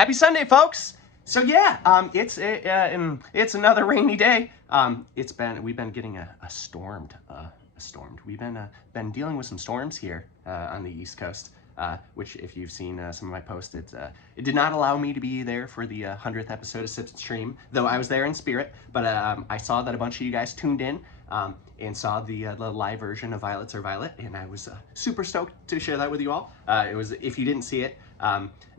Happy Sunday, folks! So yeah, it's another rainy day. We've been getting stormed. We've been dealing with some storms here on the East Coast. Which, if you've seen some of my posts, it did not allow me to be there for the 100th episode of Sip Stream, though I was there in spirit. But I saw that a bunch of you guys tuned in and saw the live version of Violets Are Violet, and I was super stoked to share that with you all. If you didn't see it,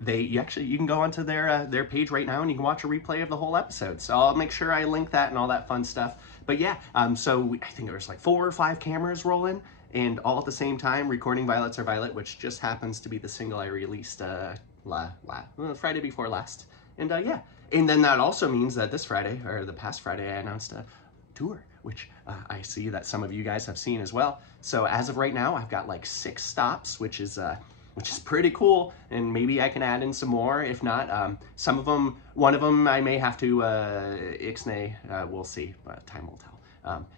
you can go onto their page right now and you can watch a replay of the whole episode. So I'll make sure I link that and all that fun stuff. But yeah, I think there was like 4 or 5 cameras rolling, and all at the same time recording Violets Are Violet, which just happens to be the single I released Friday before last. And yeah, and then that also means that this Friday, or the past Friday, I announced a tour, which I see that some of you guys have seen as well. So as of right now, I've got like 6 stops, which is pretty cool, and maybe I can add in some more. If not, some of them, one of them I may have to ixnay, we'll see, but time will tell.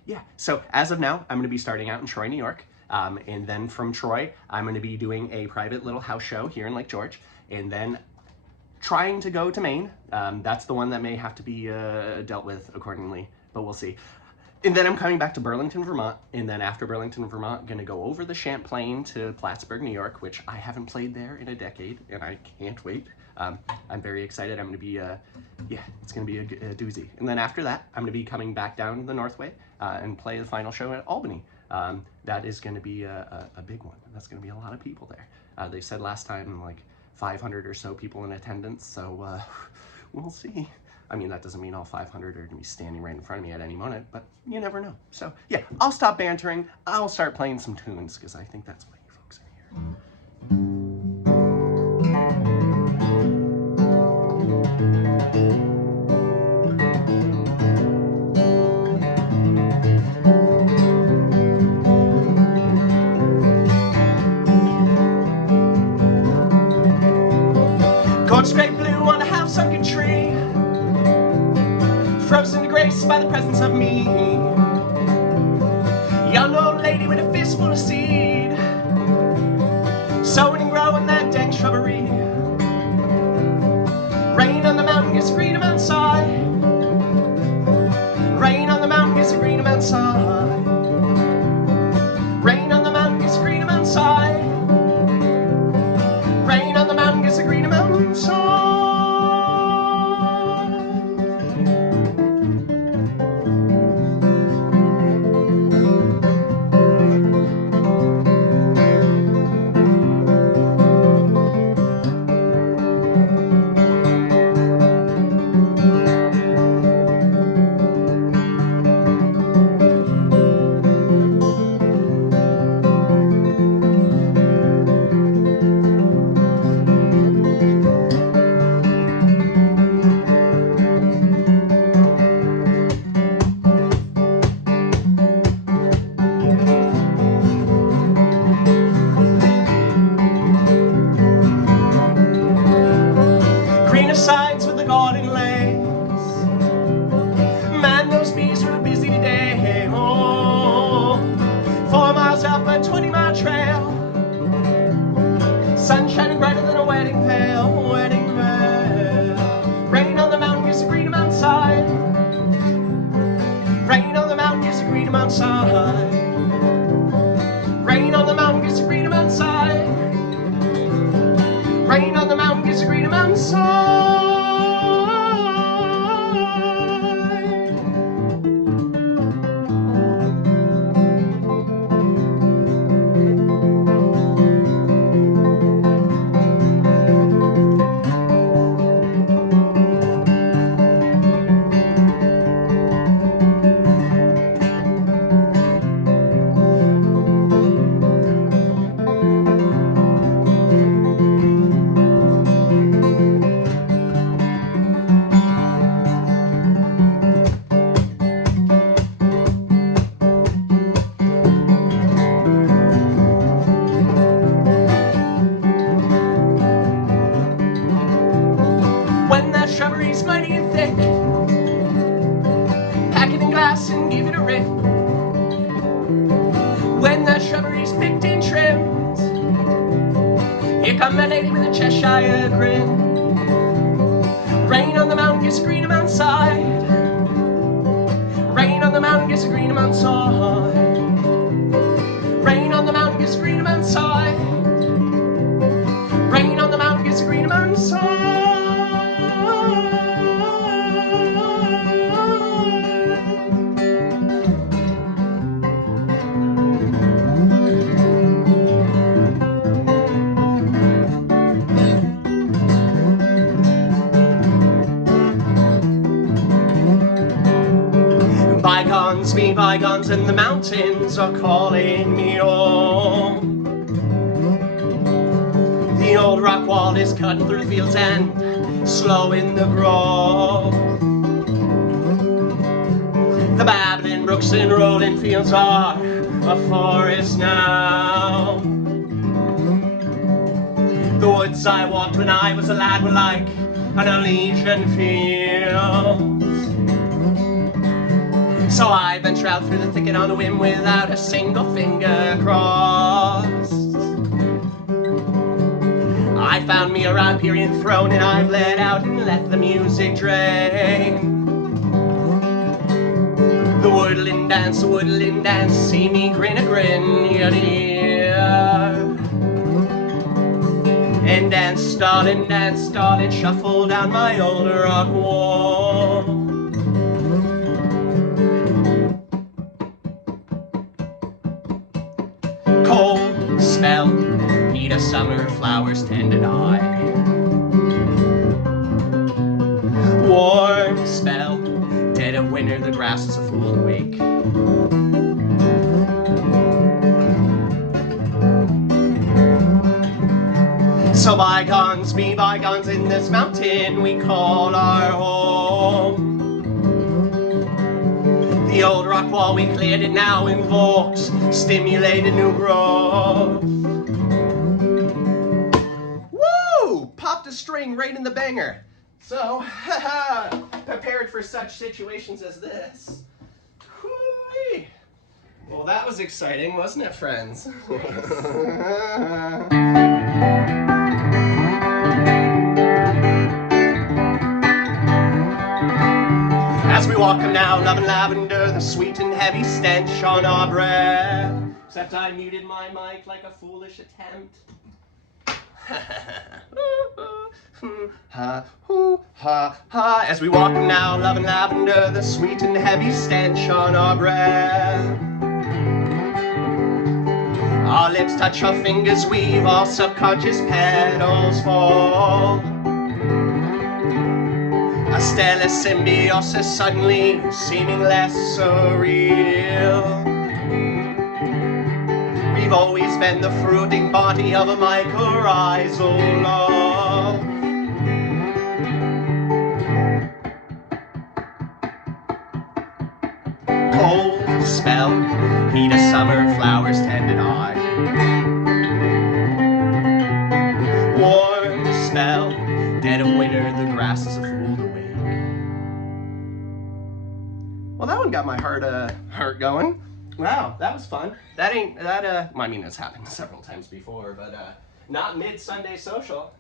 Yeah, so as of now, I'm going to be starting out in Troy, New York, and then from Troy, I'm going to be doing a private little house show here in Lake George, and then trying to go to Maine. That's the one that may have to be dealt with accordingly, but we'll see. And then I'm coming back to Burlington, Vermont, and then after Burlington, Vermont, I'm going to go over the Champlain to Plattsburgh, New York, which I haven't played there in a decade, and I can't wait. I'm very excited. I'm going to be, yeah, it's going to be a doozy. And then after that, I'm going to be coming back down the Northway and play the final show at Albany. That is going to be a big one. That's going to be a lot of people there. They said last time, like, 500 or so people in attendance, so we'll see. I mean, that doesn't mean all 500 are going to be standing right in front of me at any moment, but you never know. So, yeah, I'll stop bantering. I'll start playing some tunes, because I think that's why you folks are here. Gorgeous great blue on a half-sunken tree, frozen to grace by the presence of me. Young old lady with a fistful of seed, sowing and growing that dank shrubbery. Rain on the mountain gets freedom outside. Rain on the mountain gets freedom outside. Rain on the mountain gets freedom outside. Rain on the mountain gets freedom outside. Sides with the garden legs. Man, those bees were busy today. Oh, 4 miles up a 20-mile trail. Sun shining brighter than a wedding veil. Wedding veil. Rain on the mountain gives a freedom outside. Rain on the mountain gives a freedom outside. Rain on the mountain gives a freedom outside. Rain on the mountain gives a freedom outside. Shrubbery's mighty and thick, pack it in glass and give it a rip. When that shrubbery's picked and trimmed, here come my lady with a Cheshire grin. gets a green mountainside. Rain on the mountain gets a green mountainside. Rain on the mountain gets a green mountainside. Rain on the mountain gets a green mountainside. Bygones be bygones, and the mountains are calling me home. The old rock wall is cutting through the fields and slowing the growth. The babbling brooks and rolling fields are a forest now. The woods I walked when I was a lad were like an Elysian field. So I venture out through the thicket on a whim without a single finger crossed. I found me a Riparian throne and I've let out and let the music drain. The woodland dance, see me grin a grin, yeah. And dance, darling, shuffle down my old rock wall. Cold spell, heat of summer, flowers tend to die. Warm spell, dead of winter, the grass is a fool awake. So bygones be bygones, in this mountain we call our home. The old rock wall, we cleared it, now invokes stimulated new growth. Woo! Popped a string right in the banger. So, prepared for such situations as this. Whoo-wee. Well, that was exciting, wasn't it, friends? As we walk them now, loving lavender, the sweet and heavy stench on our breath. Except I muted my mic like a foolish attempt. As we walk them now, loving lavender, the sweet and heavy stench on our breath. Our lips touch, our fingers weave, our subconscious petals fall. A stellar symbiosis suddenly seeming less surreal. We've always been the fruiting body of a mycorrhizal love. Cold spell, heat of summer, flowers tend to die. Warm spell, dead of winter, the grass is a fool to wake. Well, that one got my heart going. Wow, that was fun. I mean, it's happened several times before, but not mid-Sunday social.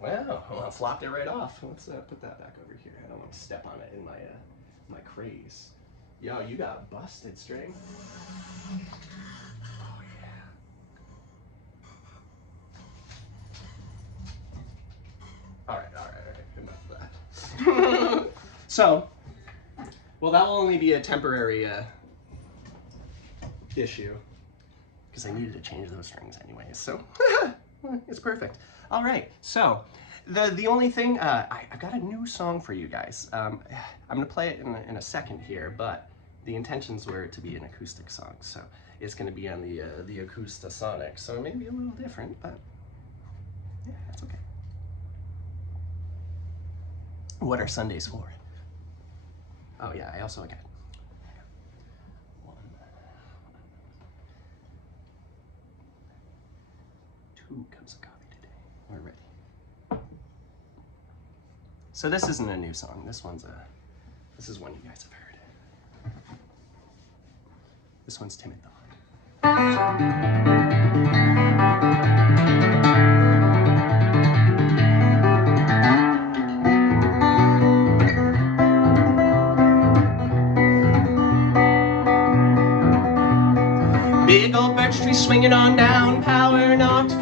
Wow, well, I flopped it right off. Let's put that back over here. I don't want to step on it in my craze. Yo, you got busted, string. Oh, yeah. All right. Enough of that. So, well, that will only be a temporary issue because I needed to change those strings anyways. So, it's perfect. All right. So, the only thing I've got a new song for you guys. I'm gonna play it in a second here, but the intentions were to be an acoustic song, so it's gonna be on the Acoustasonic. So it may be a little different, but yeah, that's okay. What are Sundays for? Oh yeah, I also got 2 cups of coffee today. We're ready. So this isn't a new song. This is one you guys have heard. This one's Timid Thought.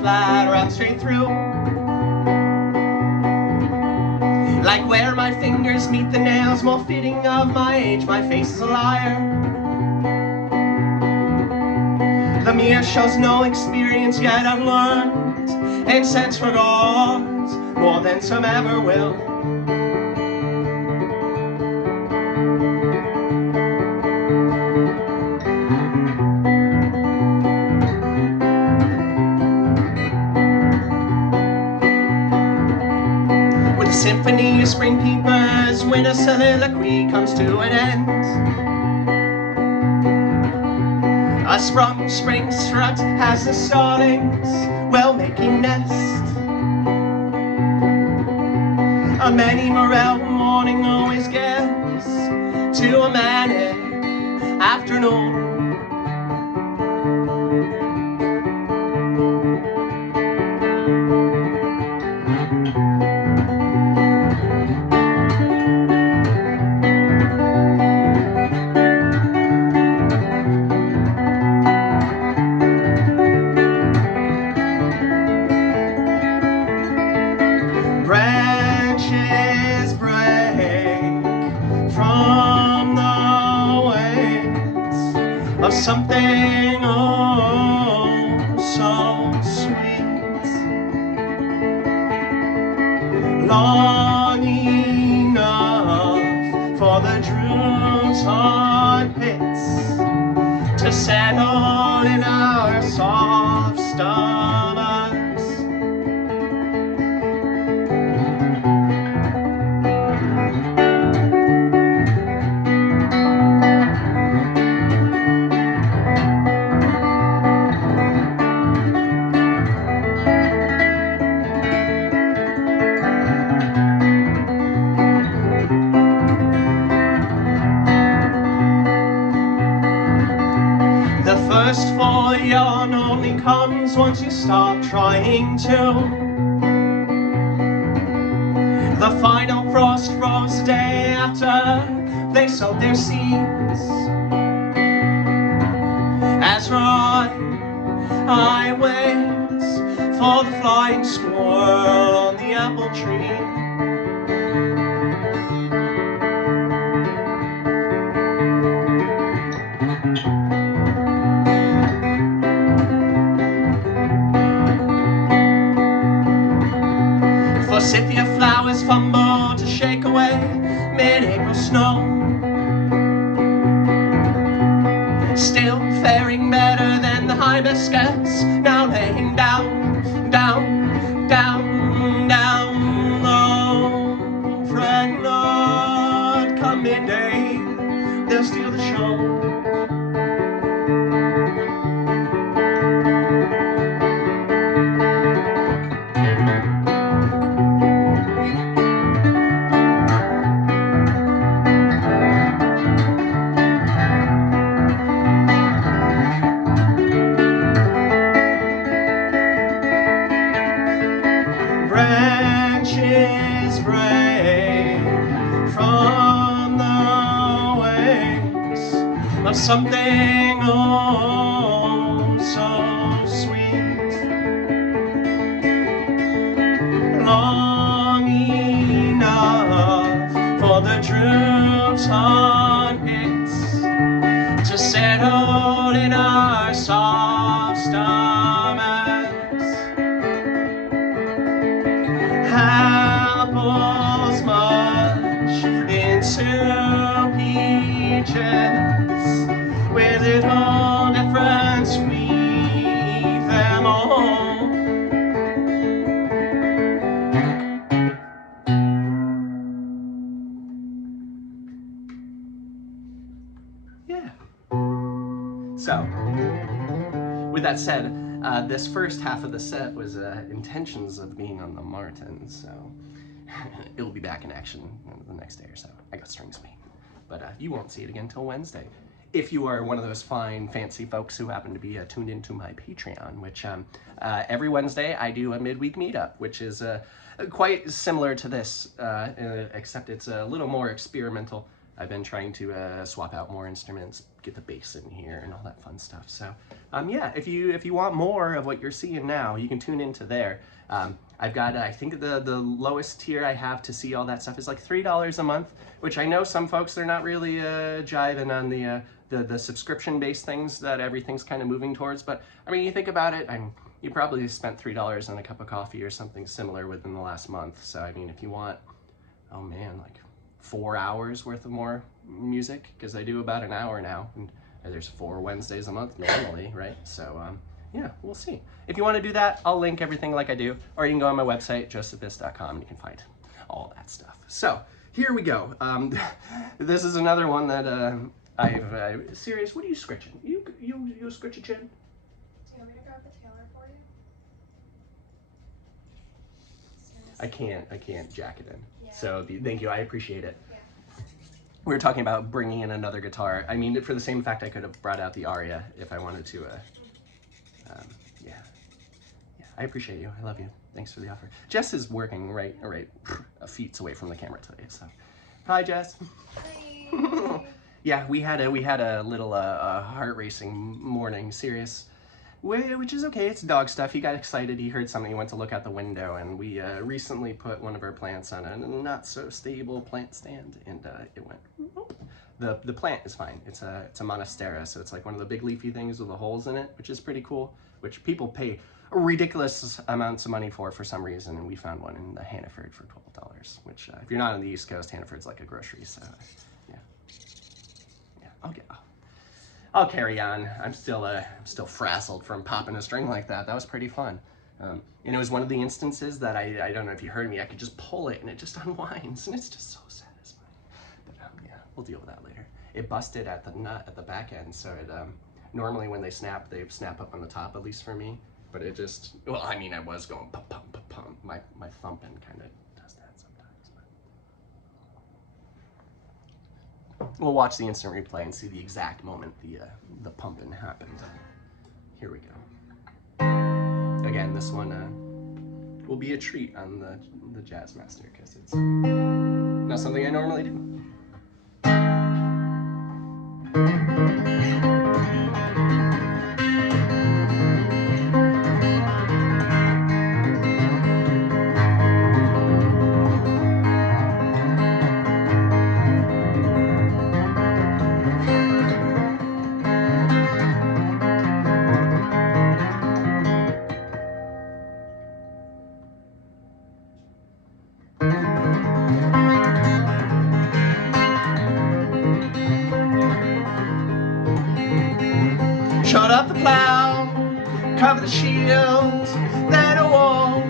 flat, run straight through. Like where my fingers meet the nails, more fitting of my age, my face is a liar. The mirror shows no experience, yet I've learned and since forgot more than some ever will. With the symphony of spring peepers, when a soliloquy comes to an end, a sprung spring strut has the starlings well making nest. A many morel morning always gets to a manic afternoon. Branches break from the wings of something oh so sweet, long enough for the droop's armpits to settle in our soft stomachs. The first full yawn only comes once you stop trying to. The final frost froze the day after they sowed their seeds. As I wait for the flying squirrel on the apple tree. Forsythia flowers fumble to shake away mid-April snow. Still faring better than the hibiscus, now laying down, down, down, down low. Fret not, come midday, they'll steal the show. Branches break from the wings of something oh so sweet, long enough for the droop's armpits to settle in our soft stomachs. Apples mush into peaches, with little difference we them all. Yeah. So, with that said, this first half of the set was intentions of being on the Martin, so it'll be back in action the next day or so. I got strings made, but you won't see it again until Wednesday. If you are one of those fine, fancy folks who happen to be tuned into my Patreon, which every Wednesday I do a midweek meetup, which is quite similar to this, except it's a little more experimental. I've been trying to swap out more instruments, get the bass in here and all that fun stuff. So yeah, if you want more of what you're seeing now, you can tune into there. I've got, I think the lowest tier I have to see all that stuff is like $3 a month, which I know some folks, they're not really jiving on the subscription-based things that everything's kind of moving towards. But I mean, you think about it, you probably spent $3 on a cup of coffee or something similar within the last month. So I mean, if you want, oh man, like 4 hours worth of more music, because I do about an hour now, and there's 4 Wednesdays a month normally, right? So yeah, we'll see. If you want to do that, I'll link everything like I do, or you can go on my website, josephis.com, and you can find all that stuff. So here we go. This is another one that Sirius, what are you scratching? You scratch your chin? Do you want me to grab the tailor for you? I can't jack it in. Yeah. So thank you, I appreciate it. Yeah. We were talking about bringing in another guitar. I mean, for the same fact, I could have brought out the Aria if I wanted to. Yeah, I appreciate you. I love you. Thanks for the offer. Jess is working right feet away from the camera today. So, hi, Jess. Hi. Yeah, we had a little heart racing morning. Serious. Which is okay, it's dog stuff. He got excited, he heard something, he went to look out the window, and we recently put one of our plants on a not so stable plant stand, and it went, the plant is fine. It's a monstera, so it's like one of the big leafy things with the holes in it, which is pretty cool, which people pay ridiculous amounts of money for some reason, and we found one in Hannaford for $12, which if you're not on the East Coast, Hannaford's like a grocery, so yeah, I'll carry on. I'm still frazzled from popping a string like that. That was pretty fun. And it was one of the instances that I don't know if you heard me, I could just pull it and it just unwinds, and it's just so satisfying. But yeah, we'll deal with that later. It busted at the nut at the back end, so it normally when they snap up on the top, at least for me. But it just, well, I mean, I was going pum pum pum pum. My thumping kind of does that sometimes. But we'll watch the instant replay and see the exact moment the pumping happened. Here we go. Again, this one will be a treat on the Jazz Master because it's not something I normally do. Shut up the plow, cover the shield, then a walk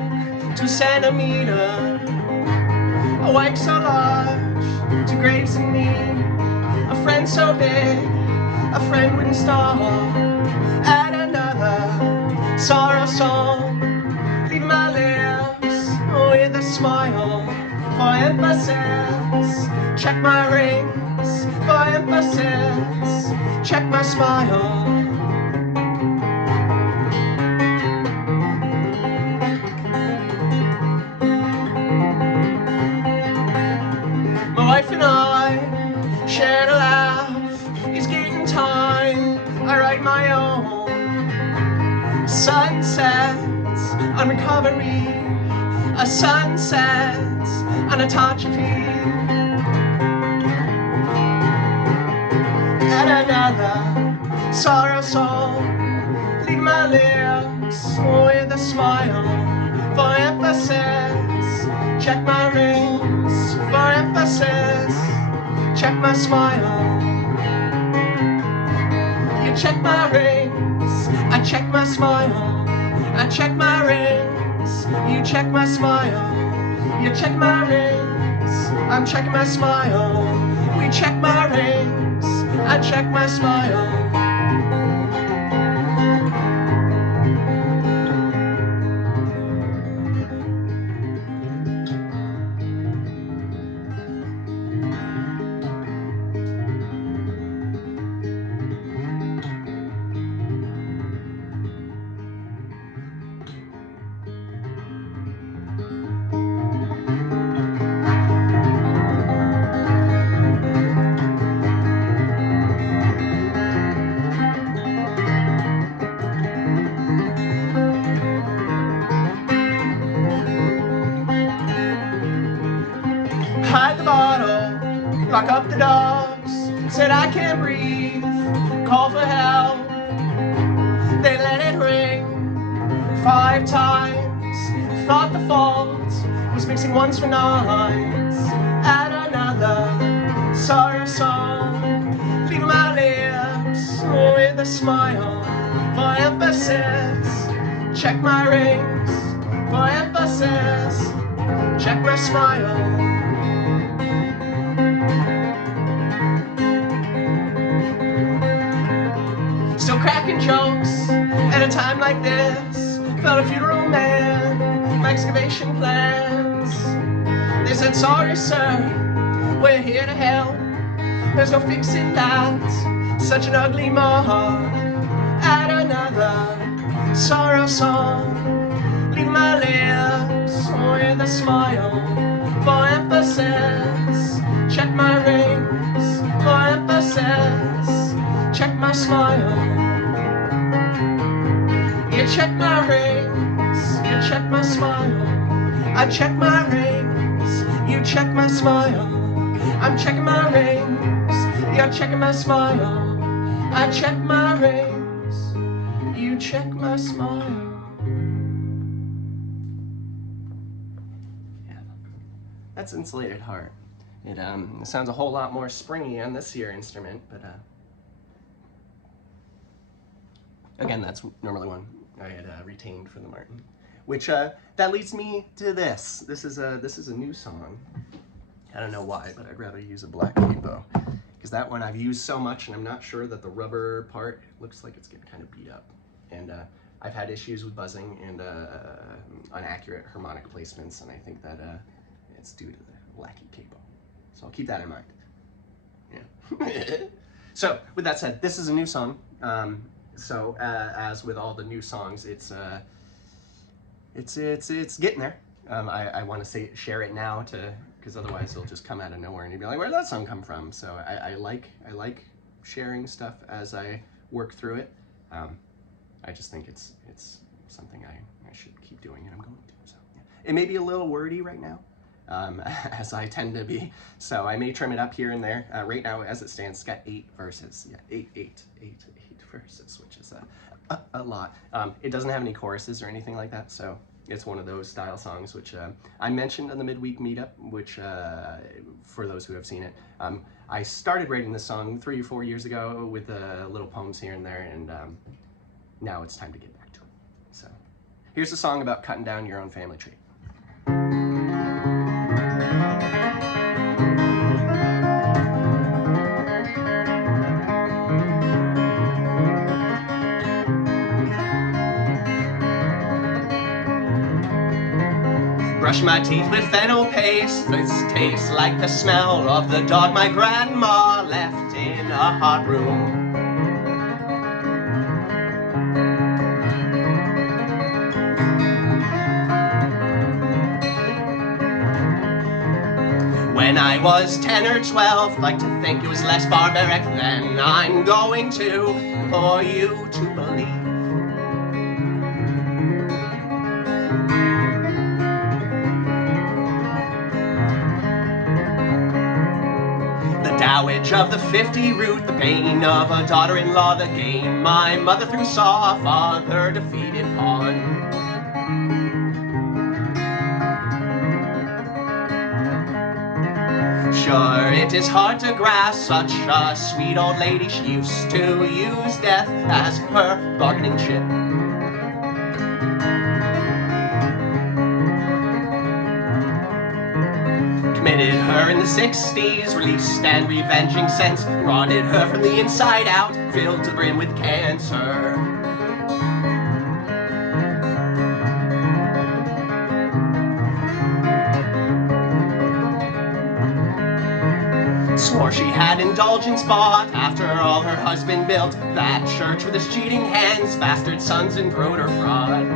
to centimeter. A wake so large, to graves in need. A friend so big, a friend wouldn't stop at another sorrow song. Leave my lips with a smile for emphasis. Check my rings for emphasis. Check my smile. My wife and I shared a laugh. It's getting time I write my own. Sunsets on recovery. A sunset on a touch of heat. And another sorrow song. Leave my lips with a smile for emphasis. Check my rings for emphasis. Check my smile. You check my rings, I check my smile. I check my rings, you check my smile. You check my rings, I'm checking my smile. We check my rings, I check my smile. hide the bottle, lock up the dogs, said I can't breathe, call for help. They let it ring 5 times, thought the fault was mixing ones for nights. Add another sorrow song, leave my lips with a smile for emphasis. Check my rings for emphasis. Check my smile. Still cracking jokes at a time like this. Felt a funeral man, my excavation plans. They said, sorry sir, we're here to help. There's no fixing that, such an ugly mark. Add another sorrow song, leave my lips with a smile for emphasis. Check my rings for emphasis. Check my smile. You check my rings, you check my smile. I check my rings, you check my smile. I'm checking my rings, you're checking my smile. I check my rings, you check my smile. Yeah, that's Insulated Heart. It sounds a whole lot more springy on this here instrument, but again, that's normally one I had retained for the Martin. Which that leads me to this. This is a new song. I don't know why, but I'd rather use a black capo because that one I've used so much, and I'm not sure that the rubber part looks like it's getting kind of beat up. And I've had issues with buzzing and inaccurate harmonic placements, and I think that it's due to the lackey capo. So I'll keep that in mind. Yeah. So with that said, this is a new song. So as with all the new songs, it's getting there. I want to share it now because otherwise it'll just come out of nowhere and you'll be like, where did that song come from? So I like sharing stuff as I work through it. I just think it's something I should keep doing, and I'm going to. So yeah. It may be a little wordy right now, as I tend to be. So I may trim it up here and there. Right now, as it stands, it's got 8 verses. Yeah, 8 verses, which is a lot. It doesn't have any choruses or anything like that, so it's one of those style songs which I mentioned on the midweek meetup, which for those who have seen it, I started writing this song 3 or 4 years ago with little poems here and there, and now it's time to get back to it. So here's a song about cutting down your own family tree. Brush my teeth with fennel paste. This tastes like the smell of the dog my grandma left in a hot room. When I was 10 or 12, like to think it was less barbaric than I'm going to for you to believe. Dowage of the 50 root, the bane of a daughter-in-law, the game my mother threw saw, father defeated pawn. Sure, it is hard to grasp such a sweet old lady. She used to use death as her bargaining chip. Committed her in the 60s, released and revenging sense, rotted her from the inside out, filled to the brim with cancer. Swore she had indulgence bought after all her husband built that church with his cheating hands, bastard sons, and voter fraud.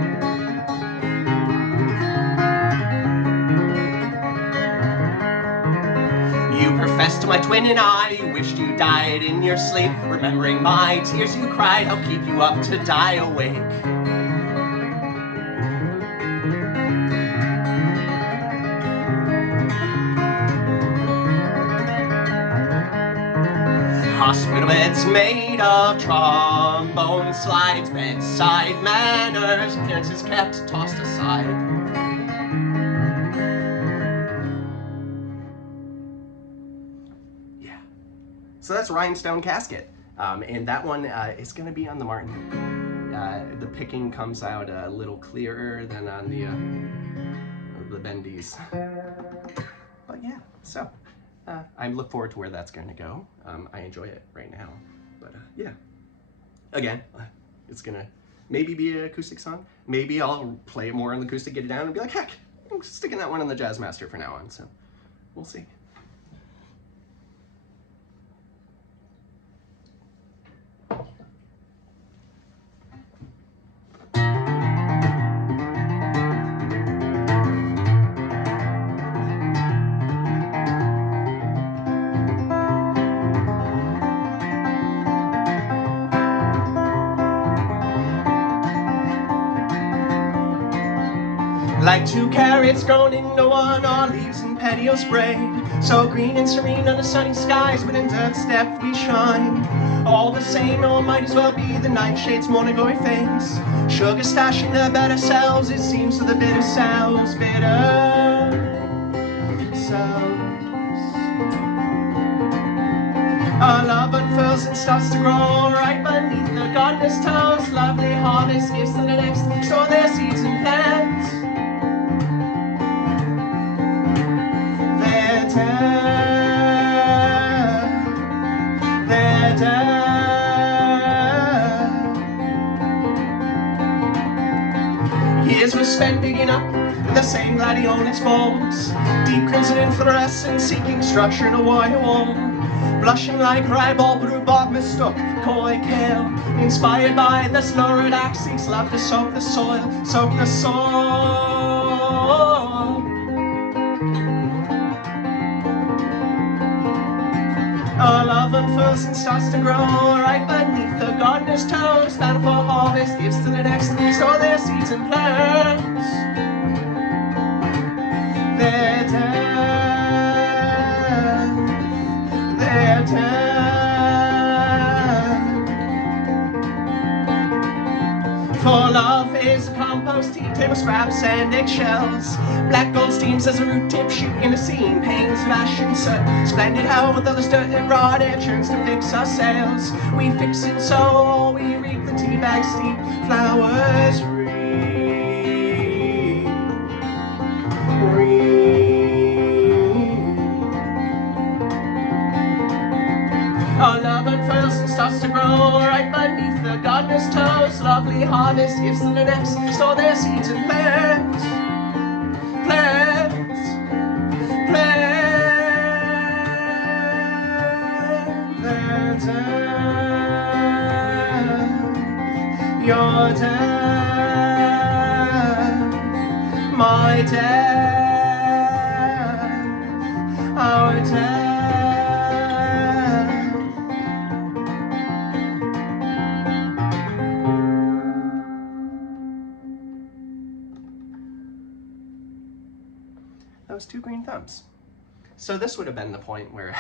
You professed to my twin and I, you wished you died in your sleep. Remembering my tears you cried, I'll keep you up to die awake. hospital bed's made of trombone slides, bedside manners, appearances kept, tossed aside. Yeah. So that's Rhinestone Casket. And that one is going to be on the Martin. The picking comes out a little clearer than on the bendies. But yeah, so I look forward to where that's going to go. I enjoy it right now. But yeah, again, it's going to maybe be an acoustic song. Maybe I'll play it more on the acoustic, get it down, and be like, heck, I'm sticking that one on the Jazzmaster for now on. So we'll see. Like 2 carrots grown into one, all leaves and petioles sprayed, so green and serene under sunny skies, but in that step we shine. All the same, it might as well be the nightshade's morning glory face. Sugar stashing the better cells, it seems, to the bitter cells, bitter cells. Our love unfurls and starts to grow right beneath the gardener's toes. Lovely harvest gives to the next, store their seeds and plants. They're dead. Years were spent digging up the same gladiolus bulbs, deep crimson and fluorescent, seeking structure in a wire wall. Blushing like ribald, rhubarb mistook coy kale, inspired by the slow axis, love to soak the soil, soak the soil. Our love unfurls and starts to grow right beneath the gardener's toes. Bountiful harvest gives to the next, store their seeds and plants. They're dead. They're dead. For love is a compost heap, table scraps and eggshells. Black gold steams as a root tip shooting in the seam, panes of ash and soot. Splendid how with all this dirt and rod air churns to fix our sails. We fix and sow, we reap the tea bag steep, flowers Our love unfurls and starts to grow right beneath the gardener's toes. Lovely harvest gives to the next, store their seeds and plants. Plants. They're dead. You're dead. My dad. Our dad. That was 2 green thumbs. So this would have been the point where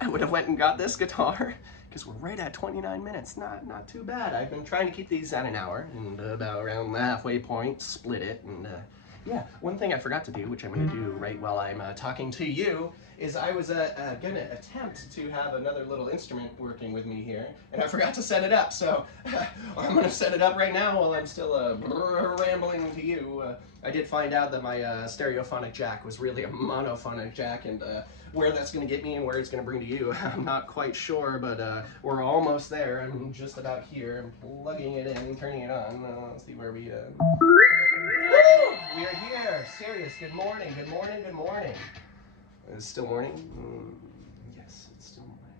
I would have went and got this guitar, because we're right at 29 minutes. Not too bad. I've been trying to keep these at an hour, and about around the halfway point, split it. And yeah, one thing I forgot to do, which I'm going to do right while I'm talking to you, is I was going to attempt to have another little instrument working with me here, and I forgot to set it up. So I'm going to set it up right now while I'm still rambling to you. I did find out that my stereophonic jack was really a monophonic jack, and where that's going to get me and where it's going to bring to you, I'm not quite sure, but we're almost there. I'm just about here. I'm plugging it in, turning it on. Let's see where we... Woo! We are here. Serious. Good morning. Good morning. Good morning. Is it still morning? Yes, it's still morning.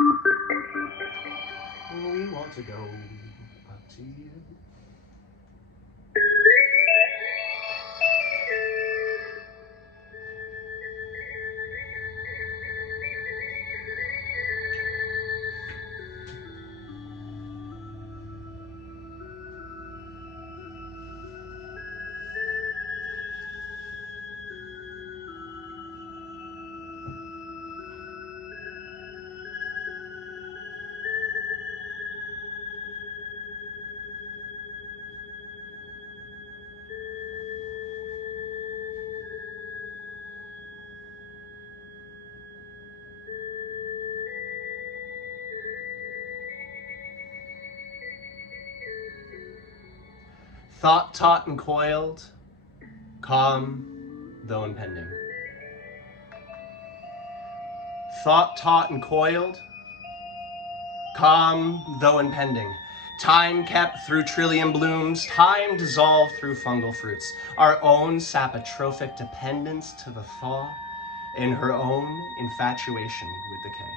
All right. When we want to go up to you. Thought taut and coiled, calm though impending. Thought taut and coiled, calm though impending. Time kept through trillium blooms, time dissolved through fungal fruits. Our own sapotrophic dependence to the thaw, and her own infatuation with decay.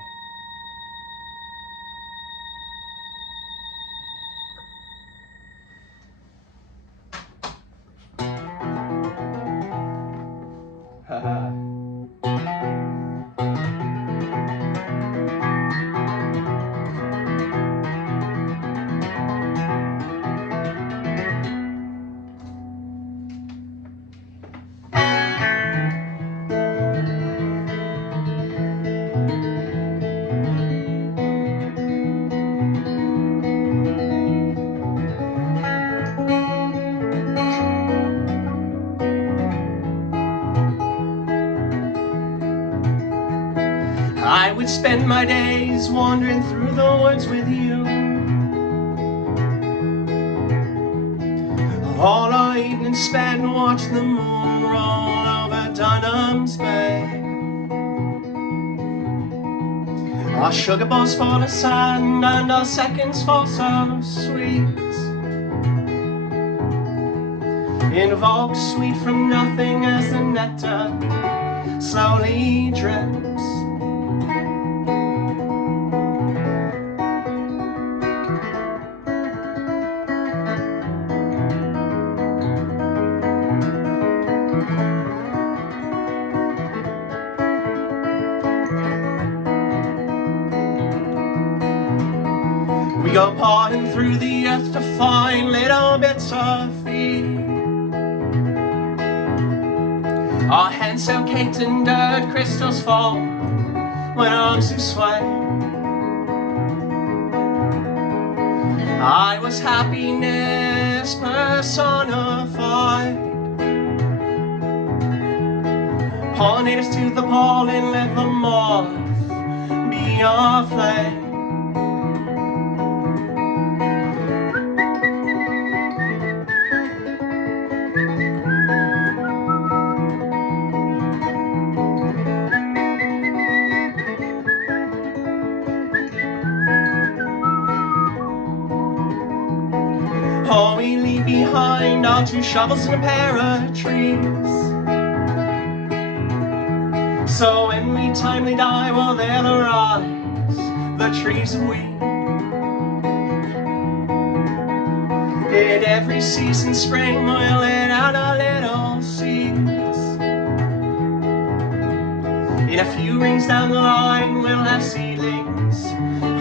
I would spend my days wandering through the woods with you, all our evening spent watching the moon roll over Dunham's Bay. Our sugar bowls fall of sand and our seconds fall so sweet. Invoke sweet from nothing as the nectar slowly drips. We go pawing through the earth to find little bits of feed. Our hands so caked in dirt, crystals fall when arms do sway. I was happiness personified. Pollinate us to the pollen, let the moth be our flame. All we leave behind are 2 shovels and a pair of trees. So when we timely die, well, they'll arise, the trees of weed. In every season, spring, we'll let out our little seeds. In a few rings down the line, we'll have seedlings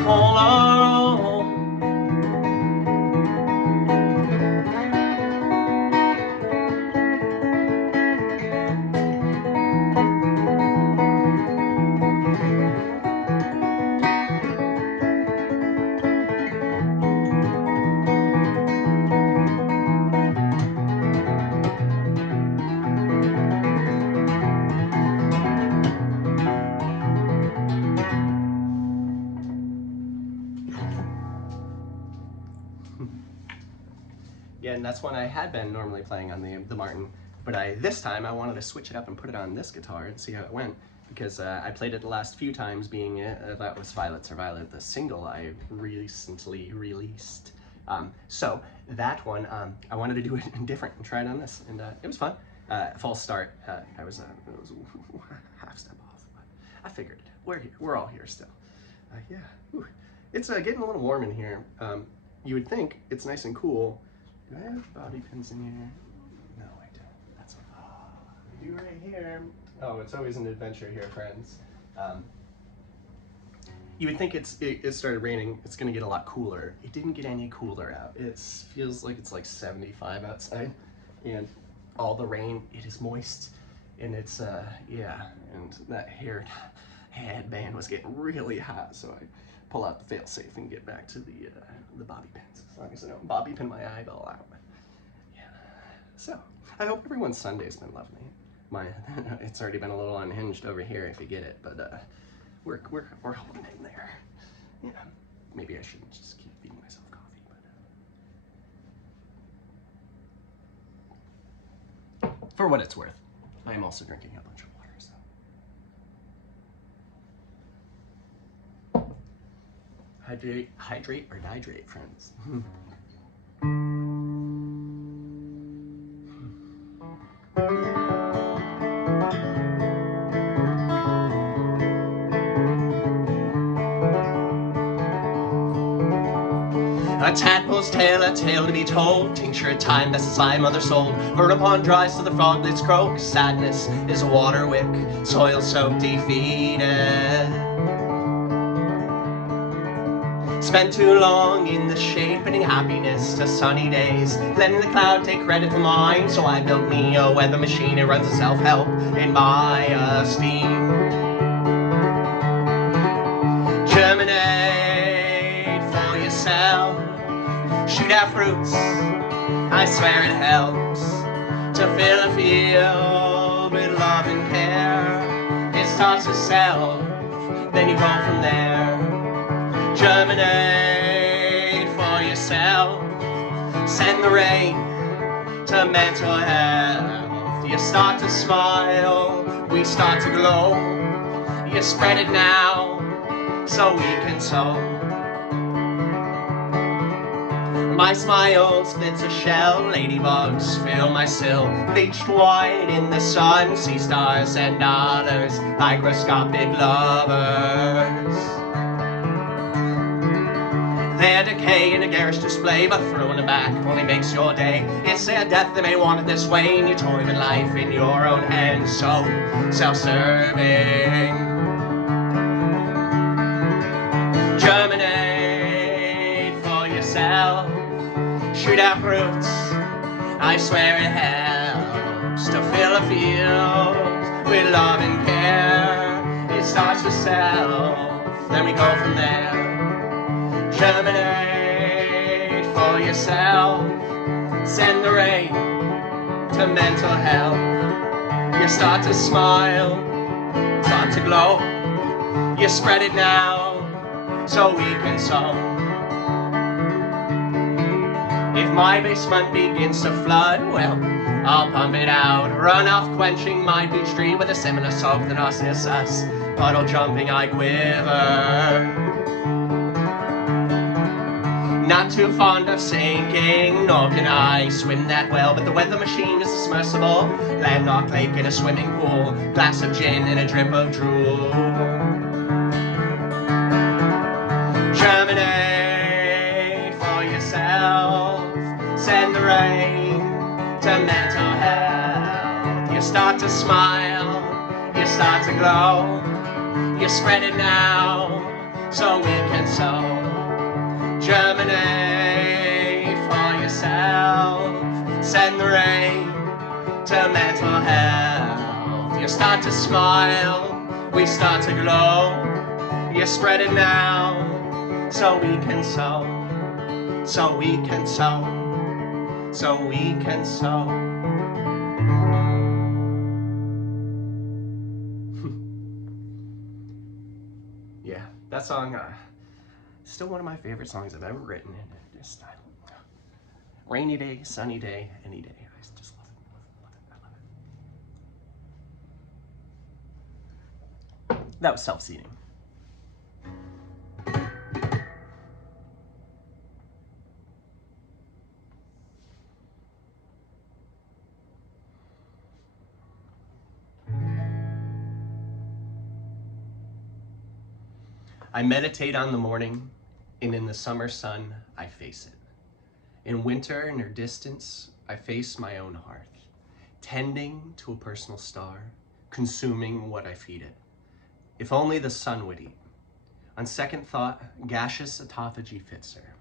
all our own. Yeah, and that's one I had been normally playing on the Martin, but this time I wanted to switch it up and put it on this guitar and see how it went, because I played it the last few times being that was Violets Are Violet, the single I recently released. So that one, I wanted to do it different and try it on this, and it was fun. False start, I was half step off, but I figured it. We're here, we're all here still. Yeah, whew. It's getting a little warm in here. You would think it's nice and cool. Do I have bobby pins in here? No, I don't. That's what I do right here. Oh, it's always an adventure here, friends. You would think it started raining, it's gonna get a lot cooler. It didn't get any cooler out. It feels like it's like 75 outside, and all the rain, it is moist, and it's, yeah, and that headband was getting really hot, so I pull out the failsafe and get back to the bobby pins, as long as I don't bobby pin my eyeball out. Yeah. So, I hope everyone's Sunday's been lovely. It's already been a little unhinged over here if you get it, but we're holding in there. Yeah. Maybe I shouldn't just keep feeding myself coffee, but For what it's worth. I am also drinking a bunch of water, so. Hydrate or dihydrate, friends. A tadpole's tale, a tale to be told. Tincture of time, best as I mother sold. Vernon pond dries so the froglets croak. Sadness is a water wick, soil soaked, defeated. Spent too long in the shade, pinning happiness to sunny days. Letting the cloud take credit to mine. So I built me a weather machine, it runs a self-help in my esteem. Germinate for yourself. Shoot out fruits, I swear it helps to fill a field with love and care. It starts with self, then you go from there. Germinate for yourself. Send the rain to mental health. You start to smile, we start to glow. You spread it now, so we can sow. My smile splits a shell, ladybugs fill my sill. Bleached white in the sun, sea stars and dollars, microscopic lovers. Their decay in a garish display, but throwing it back only makes your day. It's their death they may want it this way, and you toy with life in your own hands, so self-serving. Germinate for yourself. Shoot out fruits, I swear it helps to fill a field with love and care. It starts with self, then we go from there. Germinate for yourself. Send the rain to mental health. You start to smile, start to glow. You spread it now, so we can sow. If my basement begins to flood, well, I'll pump it out. Runoff quenching my beach tree with a similar soak than Narcissus. Puddle jumping, I quiver. Not too fond of sinking, nor can I swim that well, but the weather machine is submersible. Landlocked lake in a swimming pool, glass of gin and a drip of drool. Germinate for yourself. Send the rain to mental health. You start to smile, you start to glow. You spread it now, so we can sow. Germinate for yourself. Send the rain to mental health. You start to smile, we start to glow. You spread it now, so we can sow. So we can sow. So we can sow. Yeah, that song, still one of my favorite songs I've ever written. And just, rainy day, sunny day, any day. I just love it, love it, love it, I love it. That was self-seating. I meditate on the morning, and in the summer sun, I face it. In winter, in her distance, I face my own hearth, tending to a personal star, consuming what I feed it. If only the sun would eat. On second thought, gaseous autophagy fits her.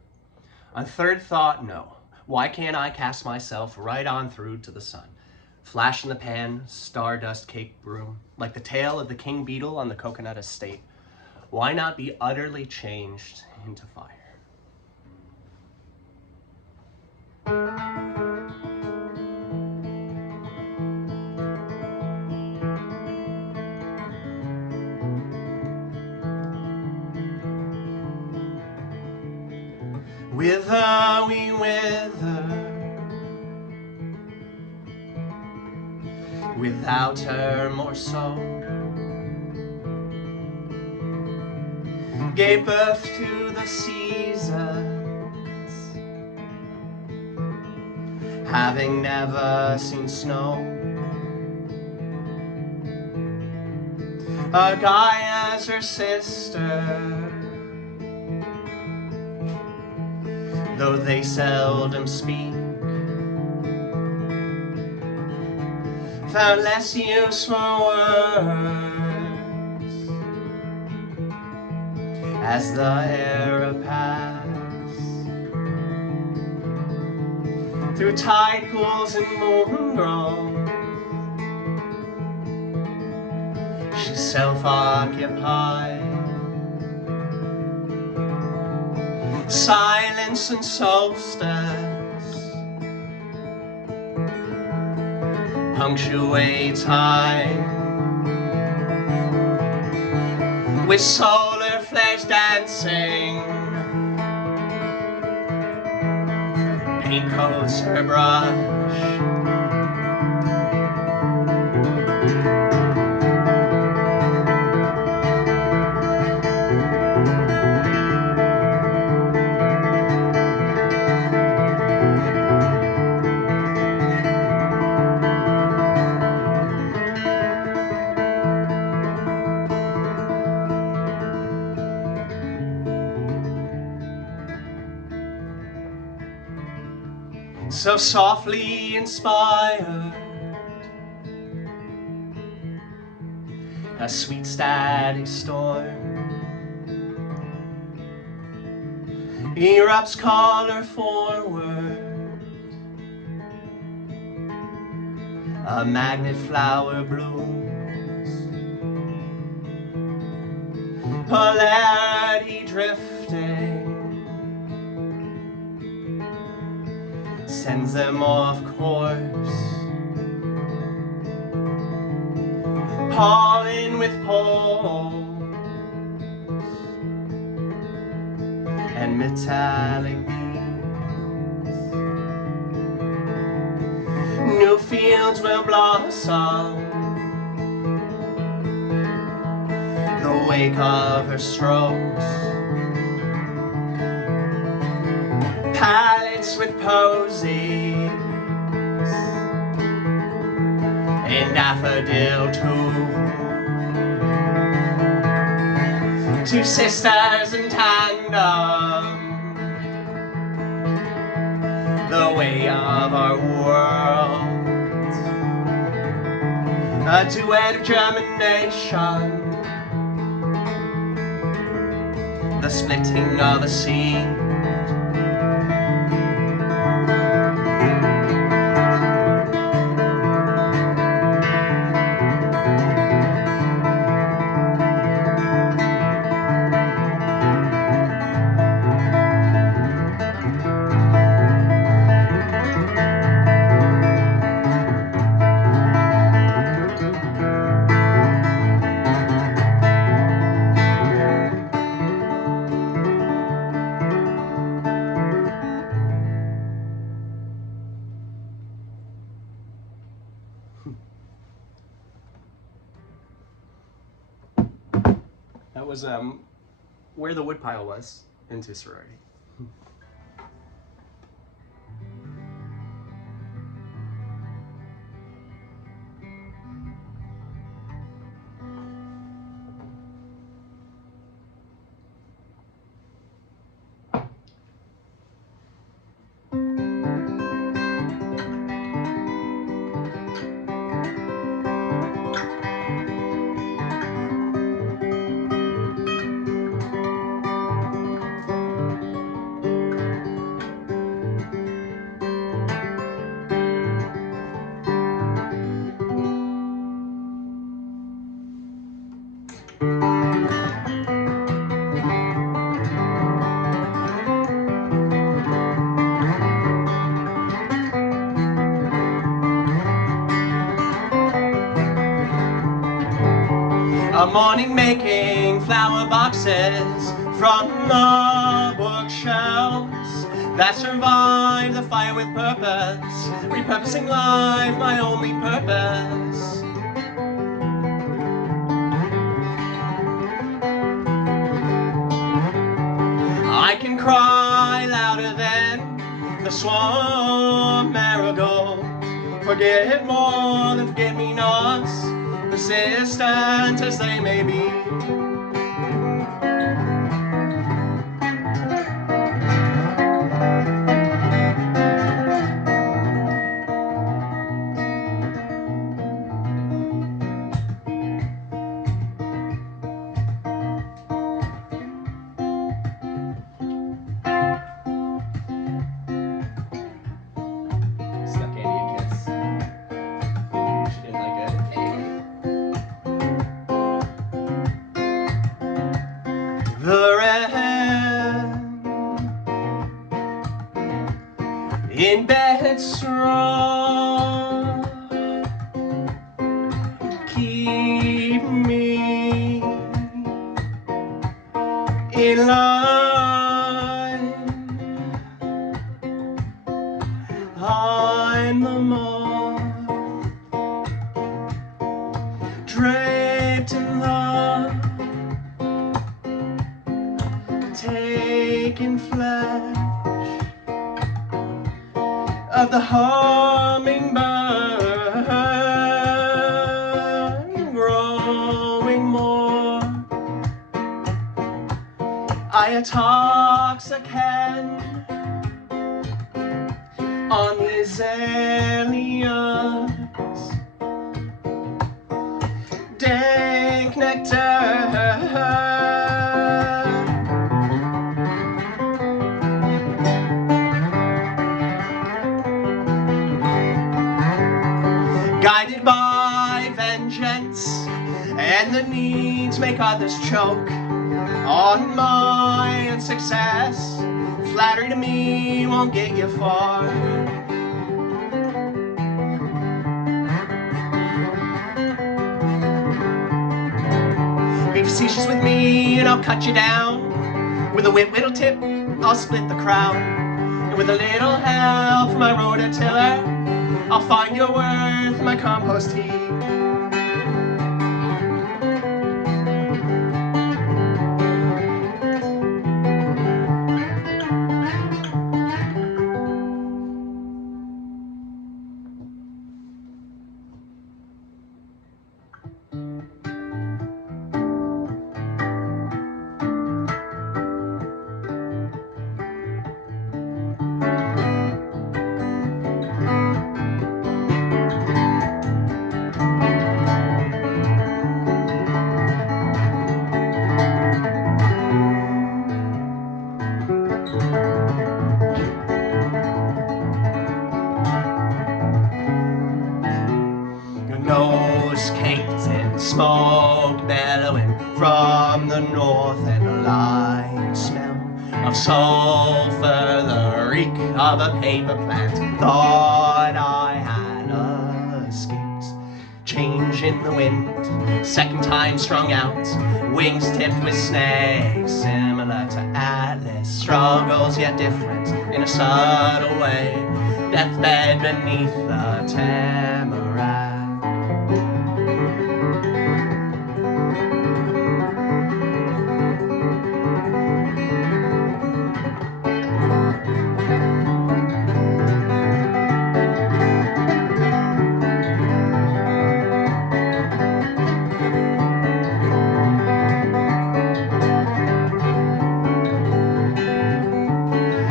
On third thought, no. Why can't I cast myself right on through to the sun? Flash in the pan, stardust cake broom, like the tail of the king beetle on the coconut estate. Why not be utterly changed into fire? Wither we wither, without her more so, gave birth to the seasons, having never seen snow. A guy as her sister, though they seldom speak, found less use for words as the era passed through tide pools and moon grove. She's self-occupied, silence and solstice punctuate time with solar flares dancing. Paint coats her brush, so softly inspired, a sweet static storm erupts color forward, a magnet flower blooms, polarity drifting sends them off course, pollen with poles and metallic beams. New fields will blossom, the wake of her strokes, palettes with posies and daffodil too. Two sisters in tandem, the way of our world, a duet of germination, the splitting of a seed. That was where the woodpile was into sorority. A morning making flower boxes from the bookshelves that survive the fire with purpose, repurposing life, my only purpose. cry louder than the swamp marigold. Forget more than forget-me-nots, persistent as they may be. Snuck Andy a kiss. She didn't like it. The red in bed strong, keep me in line. I'm the moth draped in love, taking flesh of the hummingbird, growing more. I intoxicate on these aliens, dank nectar. Guided by vengeance, and the needs make others choke on my success. Flattery to me won't get you far. Be facetious with me and I'll cut you down. With a whittle tip, I'll split the crown. And with a little help from my rototiller, I'll find your worth in my compost heap. Nose caked in smoke bellowing from the north, and a light smell of sulfur, the reek of a paper plant. Thought I had escaped. Change in the wind, second time strung out, wings tipped with snakes, similar to Atlas. Struggles yet different in a subtle way, deathbed beneath the tamarack.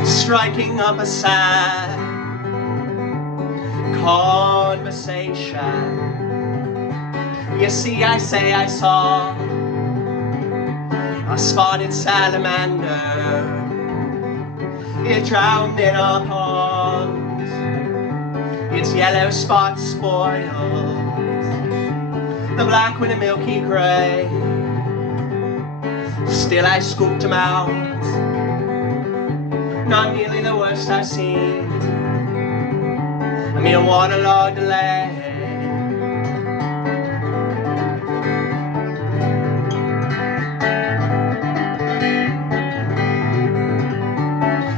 Striking up a sad conversation. You see, I say I saw a spotted salamander. It drowned in a pond. Its yellow spots spoiled the black with a milky gray. Still I scooped him out. Not nearly the worst I've seen. A mere waterlogged delay.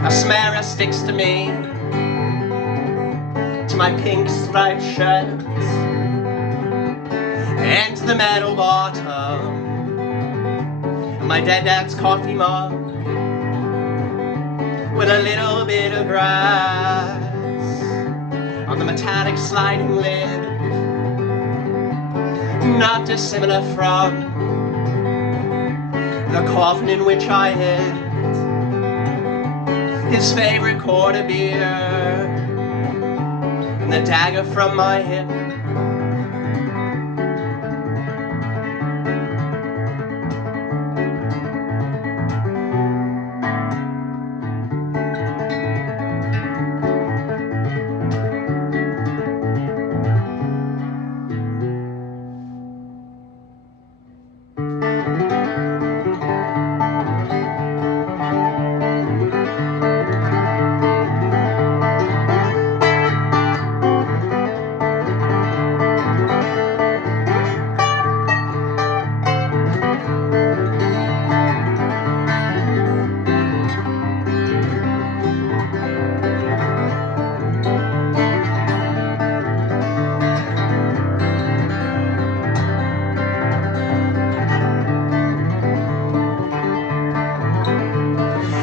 A smear sticks to me, to my pink striped shirt, and to the metal bottom, my dead dad's coffee mug. with a little bit of grass on the metallic sliding lid, not dissimilar from the coffin in which I hid his favorite quarter beer and the dagger from my hip.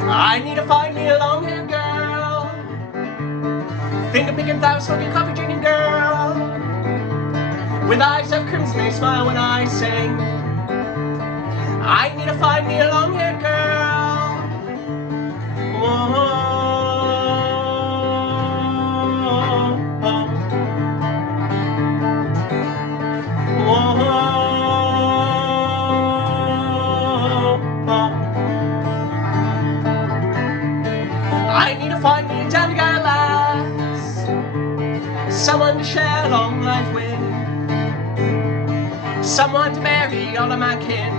I need to find me a long-haired girl, finger-picking, thigh-smoking, coffee-drinking girl, with eyes of crimson, they smile when I sing. I need to find me a long-haired girl. Whoa. I need to find me a damn guy lass, someone to share a long life with, someone to marry all of my kin.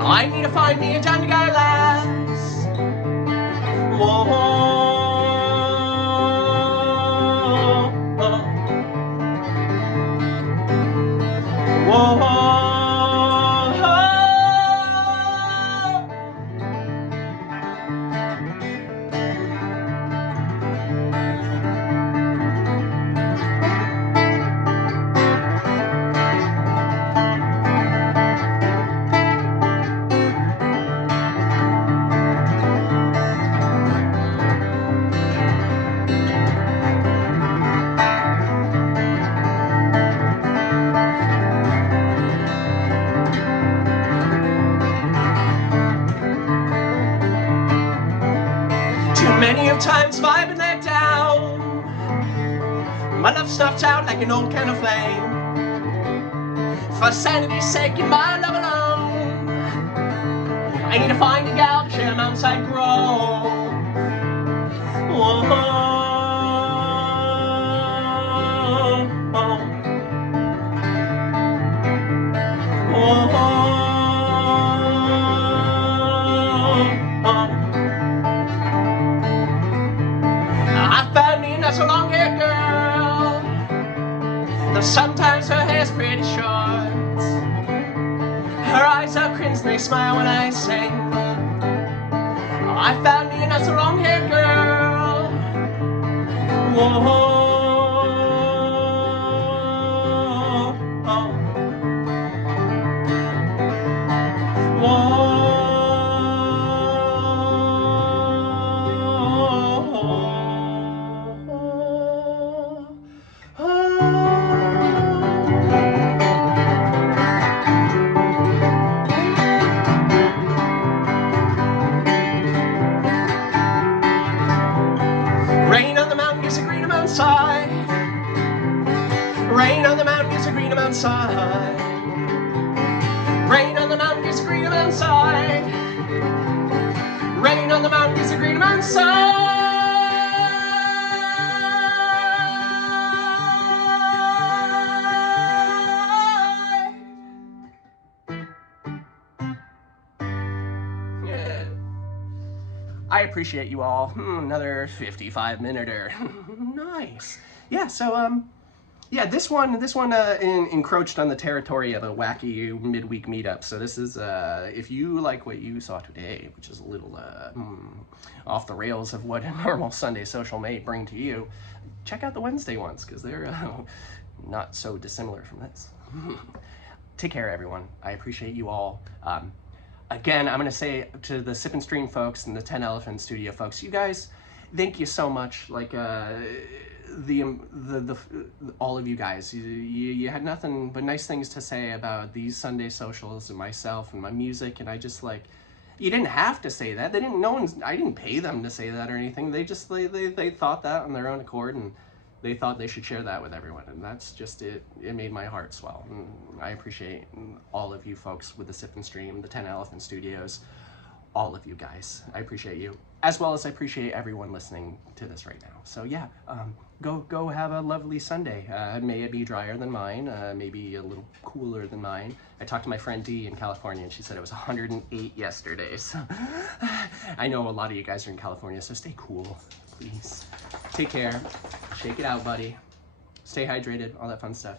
I need to find me a damn guy lass. Whoa. Whoa. Too many of times have I been let down, my love snuffed out like an old can of flame. For sanity's sake and my love alone, I need to find a gal to share a mountainside grove. Whoa. I found me not so long-haired girl, though sometimes her hair's pretty short. Her eyes are crimson, they smile when I sing. I found me not so long-haired girl. Whoa. Rain on the mountain gives a green amount side. Rain on the mountain gives a green amount side. Rain on the mountain gives a green amount side. Rain on the mountain gives a green amount side. I appreciate you all. Another 55-minute-er. Nice. Yeah, so yeah, this one encroached on the territory of a wacky midweek meetup. So this is if you like what you saw today, which is a little off the rails of what a normal Sunday social may bring to you, check out the Wednesday ones because they're not so dissimilar from this. Take care, everyone. I appreciate you all. again, I'm gonna say to the Sip and Stream folks and the 10 Elephant Studio folks, you guys, thank you so much. Like the all of you guys, you had nothing but nice things to say about these Sunday socials and myself and my music, and I just like, you didn't have to say that. They didn't. No one's. I didn't pay them to say that or anything. They just they thought that on their own accord, and they thought they should share that with everyone, and that's just it. It made my heart swell. And I appreciate all of you folks with the Sip and Stream, the 10 Elephant Studios, all of you guys. I appreciate you, as well as I appreciate everyone listening to this right now. So yeah, go have a lovely Sunday. May it be drier than mine, maybe a little cooler than mine. I talked to my friend Dee in California, and she said it was 108 yesterday. So I know a lot of you guys are in California, so stay cool, please. Take care. Shake it out, buddy. Stay hydrated, all that fun stuff.